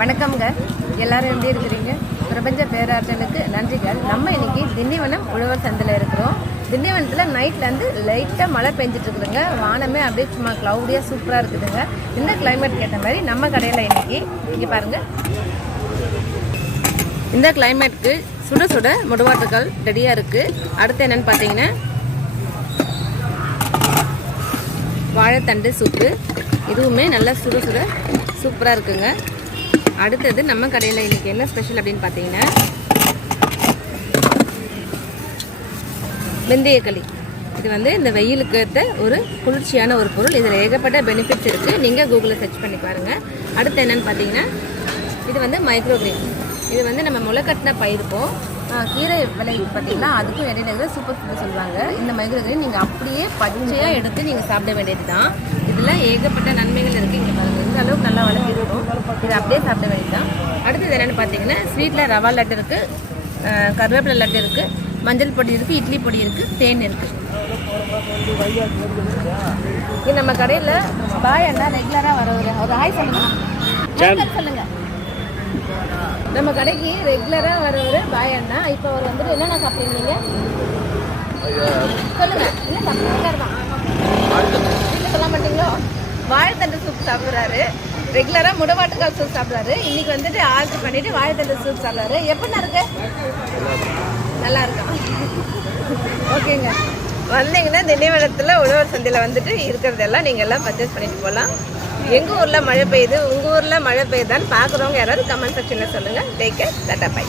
வணக்கம்ங்க. எல்லாரும் எப்படி இருக்கிறீங்க? பிரபஞ்ச பேராற்றலுக்கு நன்றிகள். நம்ம இன்னைக்கு திண்டிவனம் உழவர் சந்தையில் இருக்கிறோம். திண்டிவனத்தில் நைட்லேருந்து லைட்டாக மழை பெஞ்சிட்டு இருக்குதுங்க. வானமே அப்படியே சும்மா க்ளவுடியாக சூப்பராக இருக்குதுங்க. இந்த கிளைமேட் கேட்ட மாதிரி நம்ம கடையில் இன்னைக்கு இங்கே பாருங்கள், இந்த கிளைமேட்டுக்கு சுட சுட முடவாட்டுக்கால் ரெடியாக இருக்குது. அடுத்து என்னென்னு பார்த்தீங்கன்னா வாழைத்தண்டு சூப்பு, இதுவுமே நல்லா சுட சுட சூப்பராக இருக்குங்க. அடுத்தது நம்ம கடையில் இன்றைக்கி என்ன ஸ்பெஷல் அப்படின்னு பார்த்தீங்கன்னா வெந்தயக்களி. இது வந்து இந்த வெயிலுக்கு ஏற்ற ஒரு குளிர்ச்சியான ஒரு பொருள். இதில் ஏகப்பட்ட பெனிஃபிட்ஸ் இருக்குது, நீங்கள் கூகுளில் சர்ச் பண்ணி பாருங்கள். அடுத்து என்னென்னு பார்த்தீங்கன்னா இது வந்து மைக்ரோகிரீன். இது வந்து நம்ம முளைக்கட்டின பயிருக்கும் கீரை விலைக்கு பார்த்தீங்கன்னா அதுக்கும் இடையில சூப்பர் ஃபுட்டு சொல்லுவாங்க. இந்த மைக்ரோகிரீன் நீங்கள் அப்படியே பச்சையாக எடுத்து நீங்கள் சாப்பிட வேண்டியது தான். இதில் ஏகப்பட்ட நன்மைகள் இருக்குது. இங்கே பாருங்கள், இந்த அளவுக்கு நல்லா வளர்த்திருக்கும். இதை அப்படியே சாப்பிட வேண்டியது தான். அடுத்தது என்னென்னு பார்த்தீங்கன்னா ஸ்வீட்டில் ரவா லட்டு இருக்குது, கருவேப்பிலை லட்டு இருக்குது, மஞ்சள் பொடி இருக்குது, இட்லி பொடி இருக்குது, தேன் இருக்குது. இது நம்ம கடையில் பாய் அண்ணா ரெகுலராக வரவர். ஒரு ஹாய் சொல்லுங்கள். நம்ம கடைக்கு ரெகுலராக வரவர் பாய் அண்ணா. இப்போ அவர் வந்துட்டு என்னென்ன சாப்பிடுவீங்க சொல்லுங்கள். என்ன சாப்பிட்றாரு தான் வீட்டில் சொல்ல மாட்டீங்களோ? வாழைத்தண்டு சூப் சாப்பிட்றாரு. ரெகுலராக முடவாட்டுக்கால் சூப் சாப்பிட்றாரு. இன்றைக்கி வந்துட்டு ஆர்டர் பண்ணிவிட்டு வாழைத்தண்டு சூப் சாப்பிட்றாரு. எப்படின்னா இருக்கு? நல்லா இருக்கும். ஓகேங்க, வந்தீங்கன்னா திண்டிவனத்தில் உழவர் சந்தையில் வந்துட்டு இருக்கிறதெல்லாம் நீங்கள் எல்லாம் பர்ச்சேஸ் பண்ணிட்டு போகலாம். எங்கள் ஊரில் மழை பெய்யுது, உங்கள் ஊரில் மழை பெய்யுதான்னு பார்க்குறவங்க யாராவது கமெண்ட் செக்ஷனில் சொல்லுங்கள். Take care, tata by.